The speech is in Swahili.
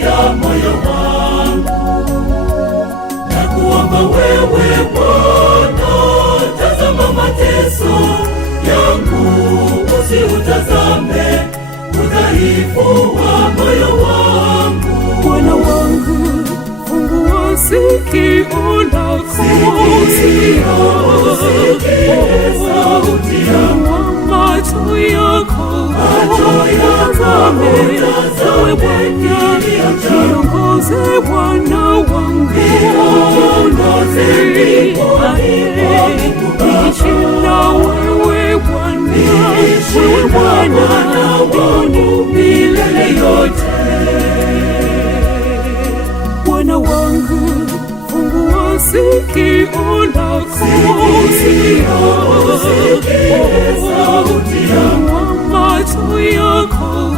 ya moyo wangu. Nakuomba wewe Bwana, tazama mateso yangu, usiutazame udhaifu wa moyo wangu. Bwana wangu, fungua sikio lako, sauti yangu, macho yako utazame. Ewe Bwana, niongoze Bwana wangu, niishi na wewe Bwana, wewe Bwana wangu milele yote. Bwana wangu, fungua sikio lako, sauti yangu, macho yako